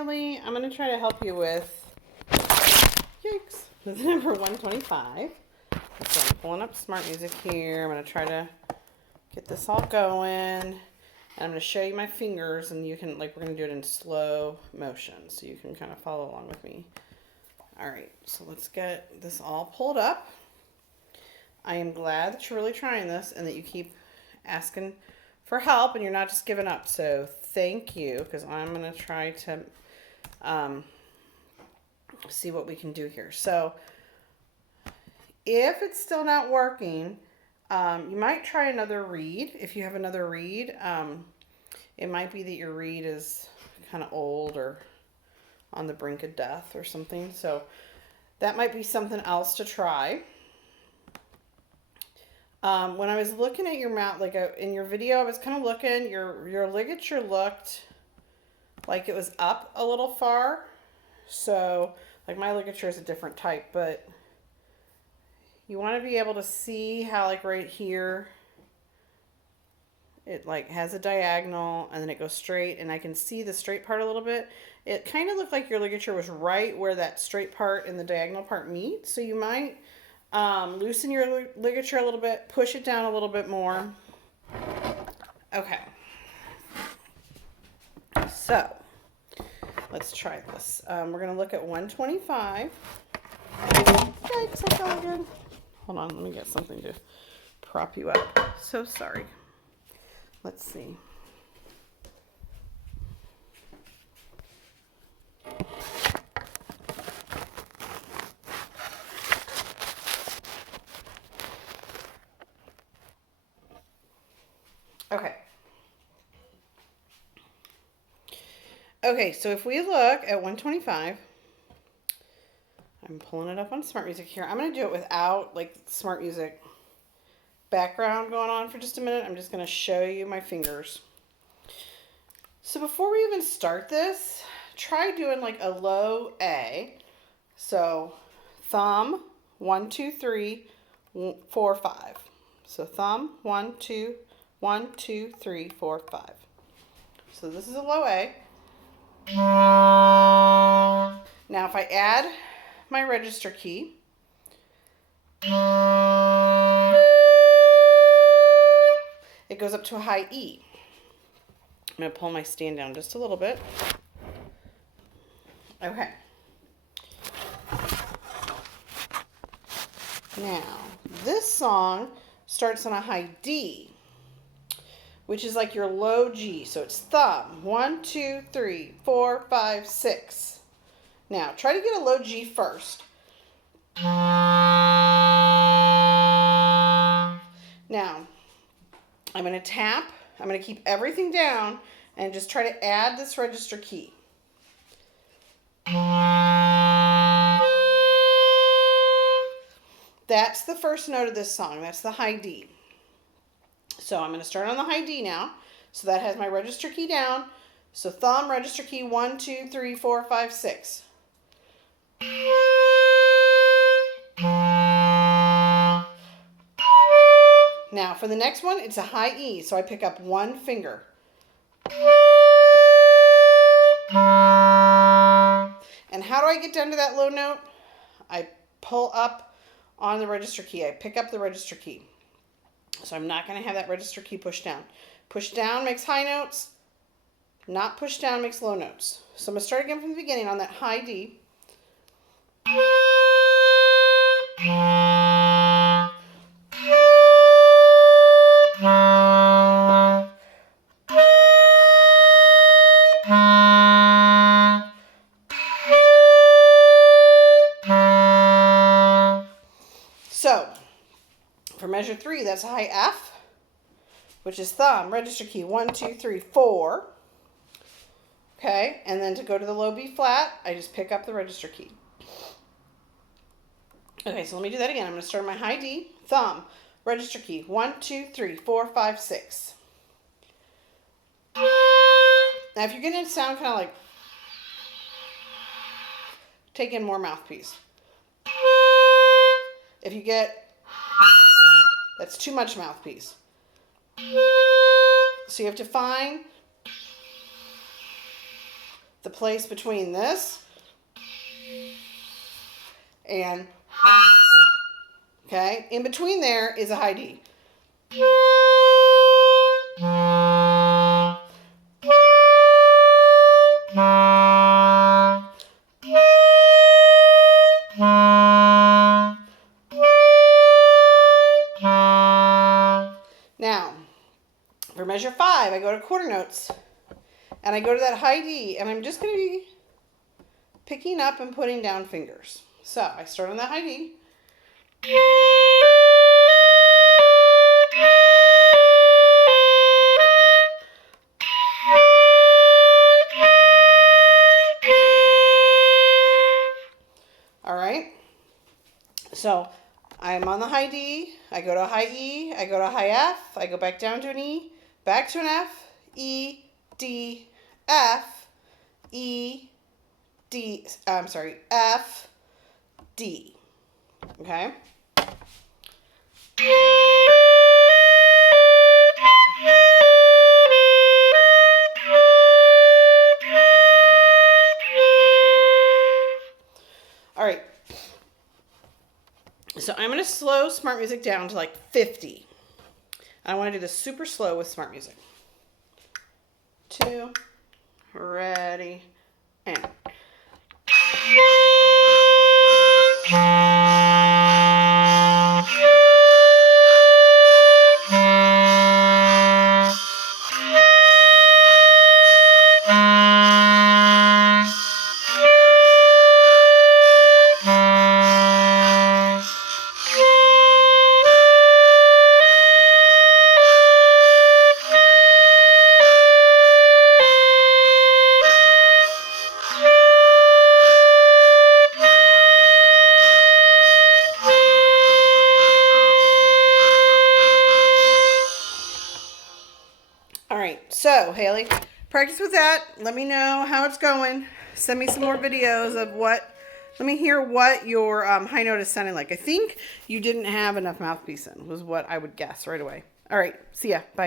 Haley. I'm going to try to help you with, yikes, this is number 125. So I'm pulling up Smart Music here. I'm going to try to get this all going. And I'm going to show you my fingers, and you can, like, we're going to do it in slow motion, so you can kind of follow along with me. All right, so let's get this all pulled up. I am glad that you're really trying this and that you keep asking for help and you're not just giving up. So thank you, because I'm going to try to see what we can do here. So if it's still not working, you might try another reed. If you have another reed, it might be that your reed is kind of old or on the brink of death or something. So that might be something else to try. When I was looking at your mouth, like in your video, I was kind of looking, your ligature looked like it was up a little far. So, like, my ligature is a different type, but you want to be able to see how, like, right here, it, like, has a diagonal, and then it goes straight, and I can see the straight part a little bit. It kind of looked like your ligature was right where that straight part and the diagonal part meet, so you might loosen your ligature a little bit, push it down a little bit more. Okay. So, let's try this. We're going to look at 125. Yikes, I fell again. Hold on, let me get something to prop you up. So sorry. Let's see. Okay. Okay, so if we look at 125, I'm pulling it up on Smart Music here. I'm going to do it without, like, Smart Music background going on for just a minute. I'm just going to show you my fingers. So before we even start this, try doing like a low A. So thumb, 1, 2, 3, 4, 5. So thumb, 1, 2, 1, 2, 3, 4, 5. So this is a low A. Now if I add my register key, it goes up to a high E. I'm going to pull my stand down just a little bit. Okay. Now, this song starts on a high D, which is like your low G. So it's thumb, 1, 2, 3, 4, 5, 6. Now, try to get a low G first. Now, I'm going to tap. I'm going to keep everything down and just try to add this register key. That's the first note of this song. That's the high D. So I'm going to start on the high D now. So that has my register key down. So thumb, register key, 1, 2, 3, 4, 5, 6. Now for the next one, it's a high E. So I pick up one finger. And how do I get down to that low note? I pull up on the register key. I pick up the register key. So I'm not going to have that register key pushed down. Push down makes high notes. Not push down makes low notes. So I'm going to start again from the beginning on that high D. So, for measure 3, that's a high F, which is thumb, register key, 1, 2, 3, 4. Okay, and then to go to the low B flat, I just pick up the register key. Okay, so let me do that again. I'm going to start my high D, thumb, register key, 1, 2, 3, 4, 5, 6. Now, if you're getting it to sound kind of like, take in more mouthpiece. If you get, that's too much mouthpiece. So you have to find the place between this and, okay, in between there is a high D. Now, for measure 5, I go to quarter notes, and I go to that high D, and I'm just going to be picking up and putting down fingers. So I start on the high D. All right. So I'm on the high D, I go to a high E, I go to a high F, I go back down to an E, back to an F, E, D, F, E, D, F, D. Okay? All right. So I'm going to slow smart music down to like 50. I want to do this super slow with smart music. 2, ready, and. All right, so Haley, practice with that. Let me know how it's going. Send me some more videos of what, let me hear what your high note is sounding like. I think you didn't have enough mouthpiece in, was what I would guess right away. All right, see ya, bye.